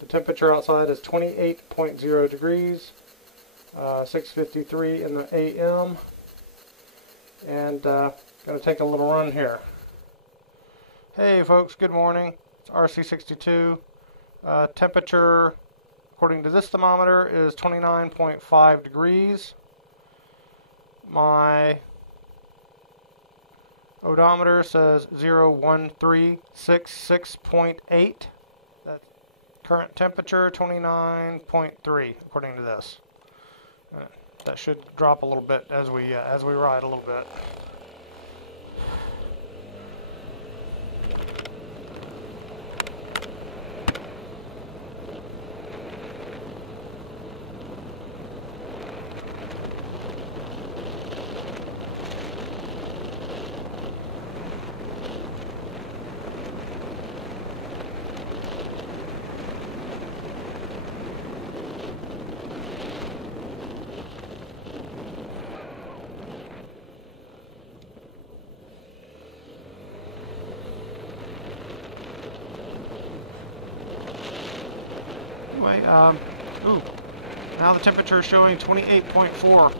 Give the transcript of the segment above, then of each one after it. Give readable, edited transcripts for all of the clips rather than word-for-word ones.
The temperature outside is 28.0 degrees, 6:53 in the AM, and going to take a little run here. Hey folks, good morning. It's RC62. Temperature, according to this thermometer, is 29.5 degrees. My odometer says 01366.8. That's current temperature 29.3 according to this. That should drop a little bit as we ride a little bit. Anyway, now the temperature is showing 28.4.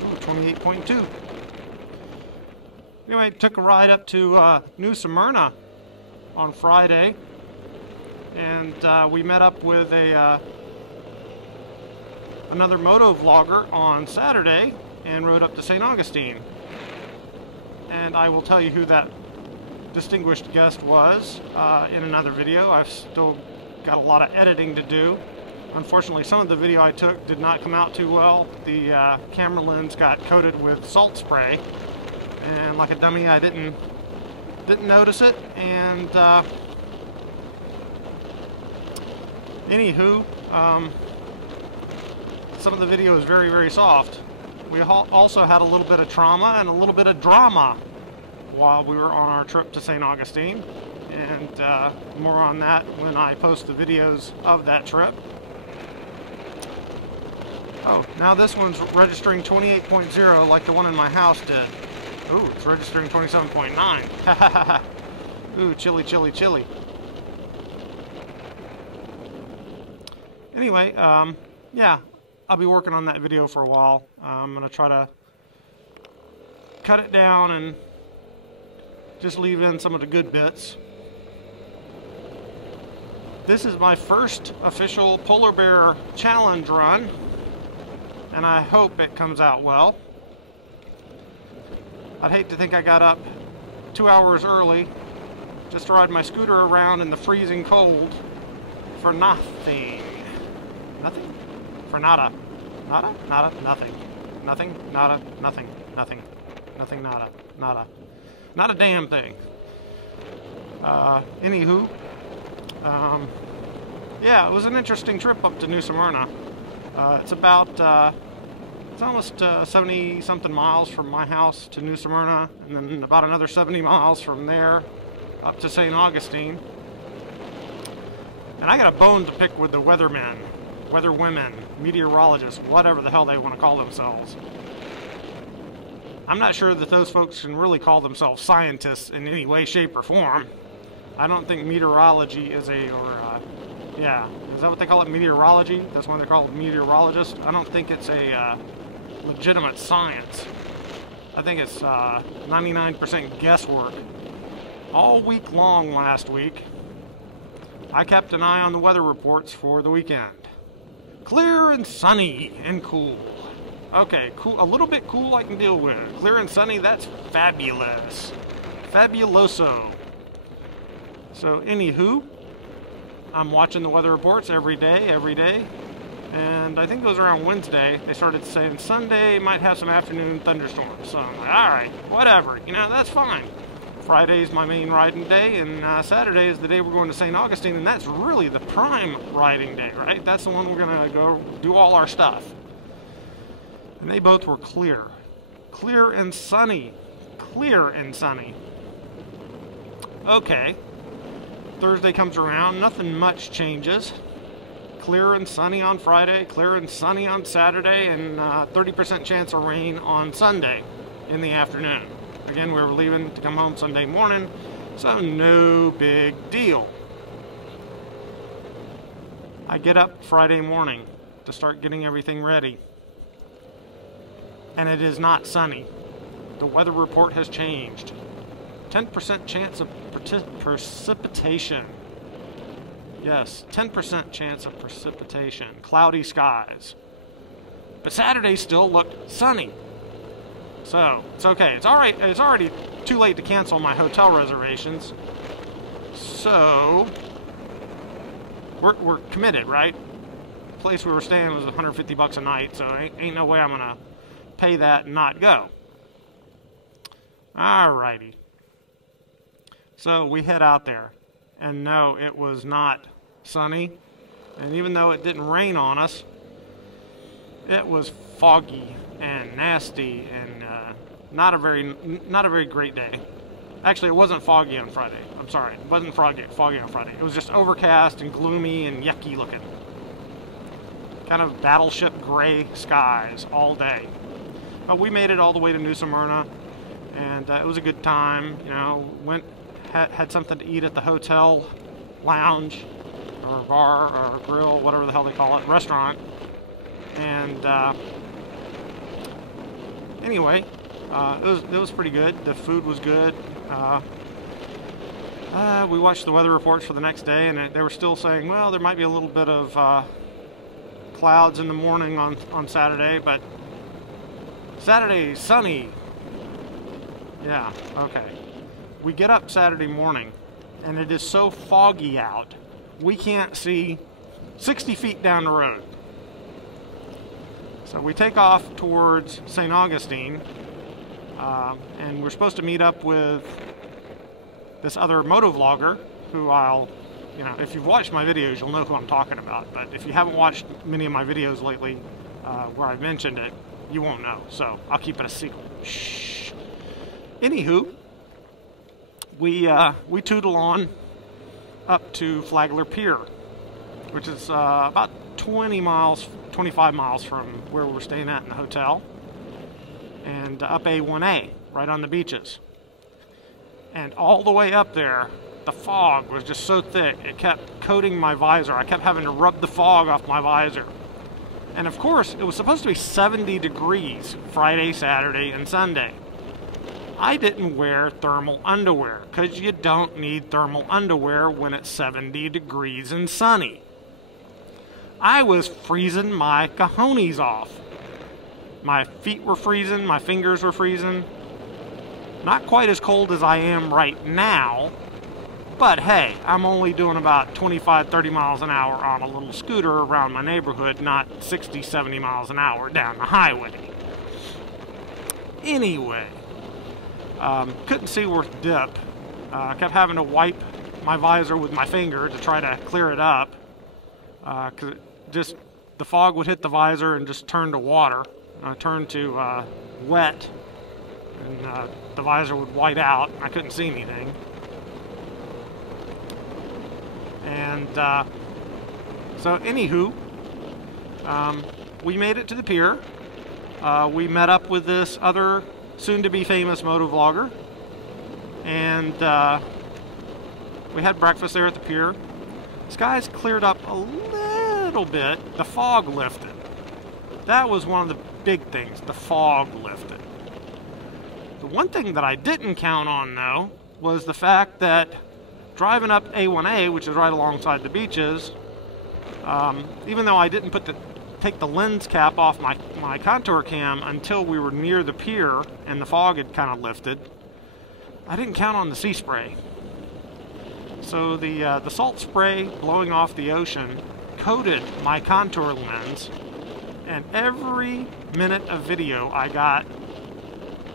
Ooh, 28.2. Anyway, took a ride up to New Smyrna on Friday, and we met up with another moto vlogger on Saturday and rode up to St. Augustine. And I will tell you who that distinguished guest was in another video. I've still got a lot of editing to do. Unfortunately, some of the video I took did not come out too well. The camera lens got coated with salt spray. And like a dummy, I didn't notice it. And anywho, some of the video is very, very soft. We also had a little bit of trauma and a little bit of drama while we were on our trip to St. Augustine. And more on that when I post the videos of that trip. Oh, now this one's registering 28.0 like the one in my house did. Ooh, it's registering 27.9. Ooh, chilly, chilly, chilly. Anyway, yeah, I'll be working on that video for a while. I'm going to try to cut it down and just leave in some of the good bits. This is my first official Polar Bear Challenge run, and I hope it comes out well. I'd hate to think I got up 2 hours early just to ride my scooter around in the freezing cold for nothing. Nothing? For nada. Nada? Nada? Nothing. Nothing? Nada? Nothing. Nothing. Nothing? Nada. Nada. Not a damn thing. Anywho. Yeah, it was an interesting trip up to New Smyrna. It's about... It's almost 70-something miles from my house to New Smyrna, and then about another 70 miles from there up to St. Augustine. And I got a bone to pick with the weathermen, weatherwomen, meteorologists, whatever the hell they want to call themselves. I'm not sure that those folks can really call themselves scientists in any way, shape, or form. I don't think meteorology is yeah, is that what they call it, meteorology? That's why they're called meteorologists? I don't think it's a legitimate science. I think it's 99% guesswork. All week long last week, I kept an eye on the weather reports for the weekend. Clear and sunny and cool. Okay, cool, a little bit cool I can deal with. Clear and sunny, that's fabulous. Fabuloso. So, anywho, I'm watching the weather reports every day. And I think it was around Wednesday, they started saying Sunday might have some afternoon thunderstorms. So I'm like, alright, whatever, you know, that's fine. Friday's my main riding day, and Saturday is the day we're going to St. Augustine, and that's really the prime riding day, right? That's the one we're going to go do all our stuff. And they both were clear. Clear and sunny. Clear and sunny. Okay. Thursday comes around, nothing much changes. Clear and sunny on Friday, clear and sunny on Saturday, and 30% chance of rain on Sunday in the afternoon. Again, we were leaving to come home Sunday morning, so no big deal. I get up Friday morning to start getting everything ready, and it is not sunny. The weather report has changed. 10% chance of precipitation. Yes, 10% chance of precipitation. Cloudy skies. But Saturday still looked sunny. So, it's okay. It's alright. It's already too late to cancel my hotel reservations. So, we're committed, right? The place we were staying was $150 a night, so ain't no way I'm gonna pay that and not go. Alrighty. So we head out there, and no, it was not sunny, and even though it didn't rain on us, it was foggy and nasty and not a very great day. Actually, it wasn't foggy on Friday. I'm sorry, it wasn't foggy on Friday. It was just overcast and gloomy and yucky looking. Kind of battleship gray skies all day. But we made it all the way to New Smyrna, and it was a good time. You know, had something to eat at the hotel lounge or bar or grill, whatever the hell they call it, restaurant. And anyway, it was pretty good. The food was good. We watched the weather reports for the next day, and they were still saying, well, there might be a little bit of clouds in the morning on Saturday, but Saturday sunny. Yeah, okay. We get up Saturday morning, and it is so foggy out, we can't see 60 feet down the road. So we take off towards St. Augustine, and we're supposed to meet up with this other motovlogger who if you've watched my videos, you'll know who I'm talking about. But if you haven't watched many of my videos lately where I've mentioned it, you won't know. So I'll keep it a secret. Shh. Anywho, we tootle on up to Flagler Pier, which is about 25 miles from where we're staying at in the hotel, and up A1A, right on the beaches. And all the way up there, the fog was just so thick, it kept coating my visor. I kept having to rub the fog off my visor. And of course, it was supposed to be 70 degrees Friday, Saturday, and Sunday. I didn't wear thermal underwear, because you don't need thermal underwear when it's 70 degrees and sunny. I was freezing my cojones off. My feet were freezing, my fingers were freezing. Not quite as cold as I am right now, but hey, I'm only doing about 25, 30 miles an hour on a little scooter around my neighborhood, not 60, 70 miles an hour down the highway. Anyway, couldn't see worth dip. Kept having to wipe my visor with my finger to try to clear it up, because the fog would hit the visor and just turn to water, turn to wet, and the visor would white out. I couldn't see anything. And so anywho, we made it to the pier. We met up with this other soon-to-be famous motovlogger, and we had breakfast there at the pier. Skies cleared up a little bit. The fog lifted. That was one of the big things. The fog lifted. The one thing that I didn't count on, though, was the fact that driving up A1A, which is right alongside the beaches, even though I didn't take the lens cap off my contour cam until we were near the pier and the fog had kind of lifted, I didn't count on the sea spray. So the salt spray blowing off the ocean coated my contour lens, and every minute of video I got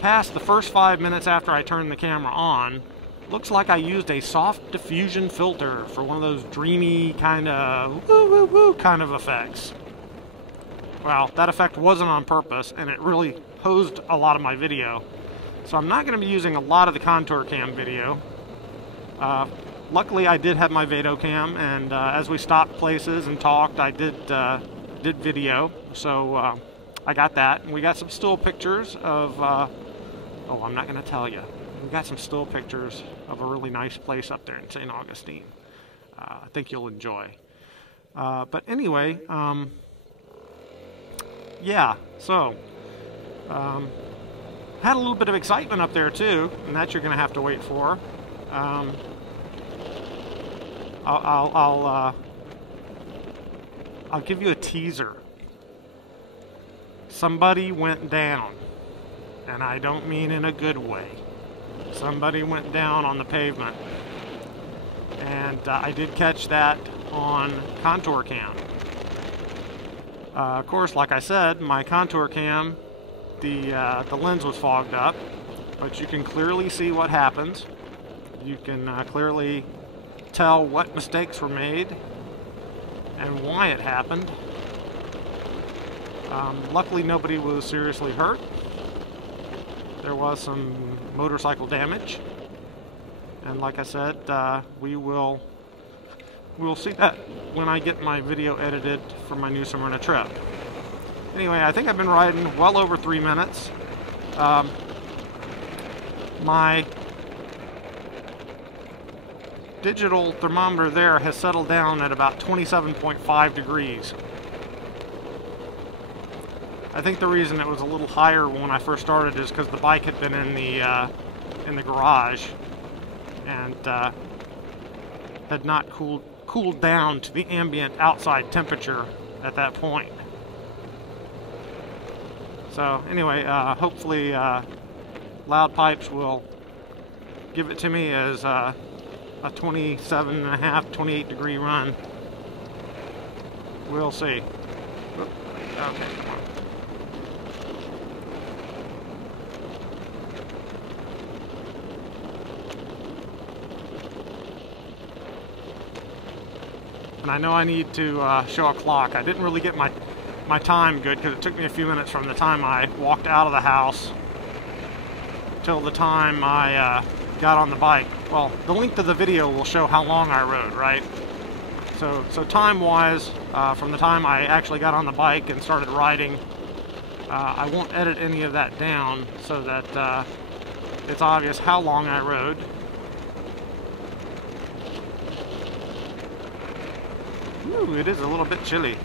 past the first 5 minutes after I turned the camera on looks like I used a soft diffusion filter for one of those dreamy kind of woo-woo-woo kind of effects. Well, that effect wasn't on purpose, and it really hosed a lot of my video. So I'm not going to be using a lot of the contour cam video. Luckily, I did have my Vado cam, and as we stopped places and talked, I did video. So I got that, and we got some still pictures of. Oh, I'm not going to tell you. We got some still pictures of a really nice place up there in St. Augustine. I think you'll enjoy. But anyway, yeah. So had a little bit of excitement up there too, and that you're going to have to wait for. I'll give you a teaser. Somebody went down, and I don't mean in a good way. Somebody went down on the pavement, and I did catch that on contour cam. Of course, like I said, my contour cam, the lens was fogged up, but you can clearly see what happens. You can clearly tell what mistakes were made and why it happened. Luckily, nobody was seriously hurt. There was some motorcycle damage, and like I said, we'll see that when I get my video edited for my new Smyrna trip. Anyway, I think I've been riding well over 3 minutes. My digital thermometer there has settled down at about 27.5 degrees. I think the reason it was a little higher when I first started is because the bike had been in the garage and had not cooled down to the ambient outside temperature at that point. So anyway, hopefully Loud Pipes will give it to me as a 27.5, 28 degree run. We'll see. Okay, come on. And I know I need to show a clock. I didn't really get my time good because it took me a few minutes from the time I walked out of the house till the time I got on the bike. Well, the length of the video will show how long I rode, right? So time-wise, from the time I actually got on the bike and started riding, I won't edit any of that down so that it's obvious how long I rode. Ooh, it is a little bit chilly.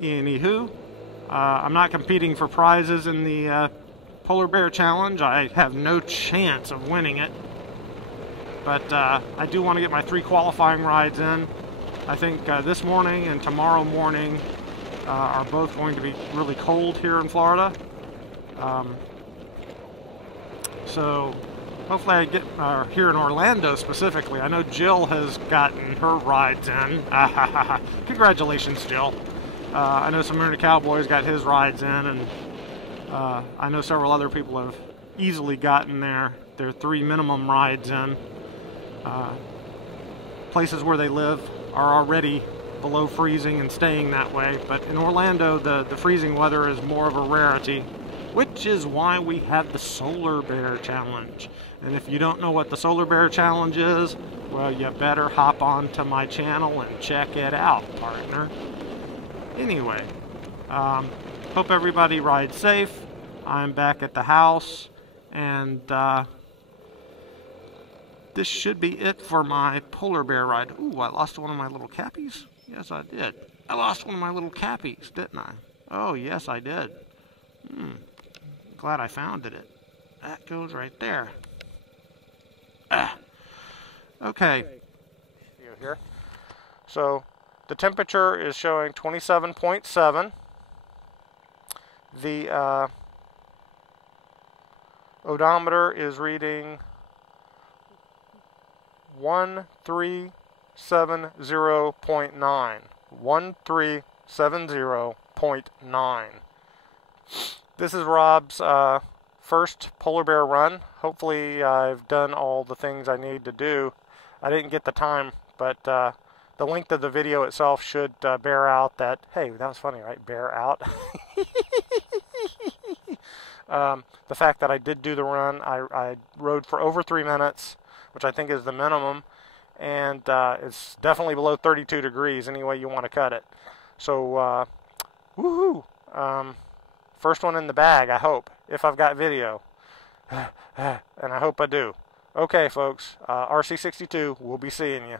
Anywho, I'm not competing for prizes in the Polar Bear Challenge. I have no chance of winning it. But I do want to get my 3 qualifying rides in. I think this morning and tomorrow morning are both going to be really cold here in Florida. So hopefully I get here in Orlando specifically. I know Jill has gotten her rides in. Congratulations, Jill. I know Smyrna Cowboy's got his rides in, and I know several other people have easily gotten their 3 minimum rides in. Places where they live are already below freezing and staying that way, but in Orlando the freezing weather is more of a rarity, which is why we have the Solar Bear Challenge. And if you don't know what the Solar Bear Challenge is, well, you better hop onto my channel and check it out, partner. Anyway, hope everybody rides safe. I'm back at the house, and this should be it for my polar bear ride. Ooh, I lost one of my little cappies? Yes, I did. I lost one of my little cappies, didn't I? Oh, yes, I did. Glad I found it. That goes right there. Okay. Here. So, the temperature is showing 27.7. The odometer is reading 1370.9. 1370.9. This is Rob's first polar bear run. Hopefully I've done all the things I need to do. I didn't get the time, but the the length of the video itself should bear out that, hey, that was funny, right? Bear out. The fact that I did do the run, I rode for over 3 minutes, which I think is the minimum, and it's definitely below 32 degrees any way you want to cut it. So, woohoo! First one in the bag, I hope, if I've got video. And I hope I do. Okay, folks, RC62, we'll be seeing you.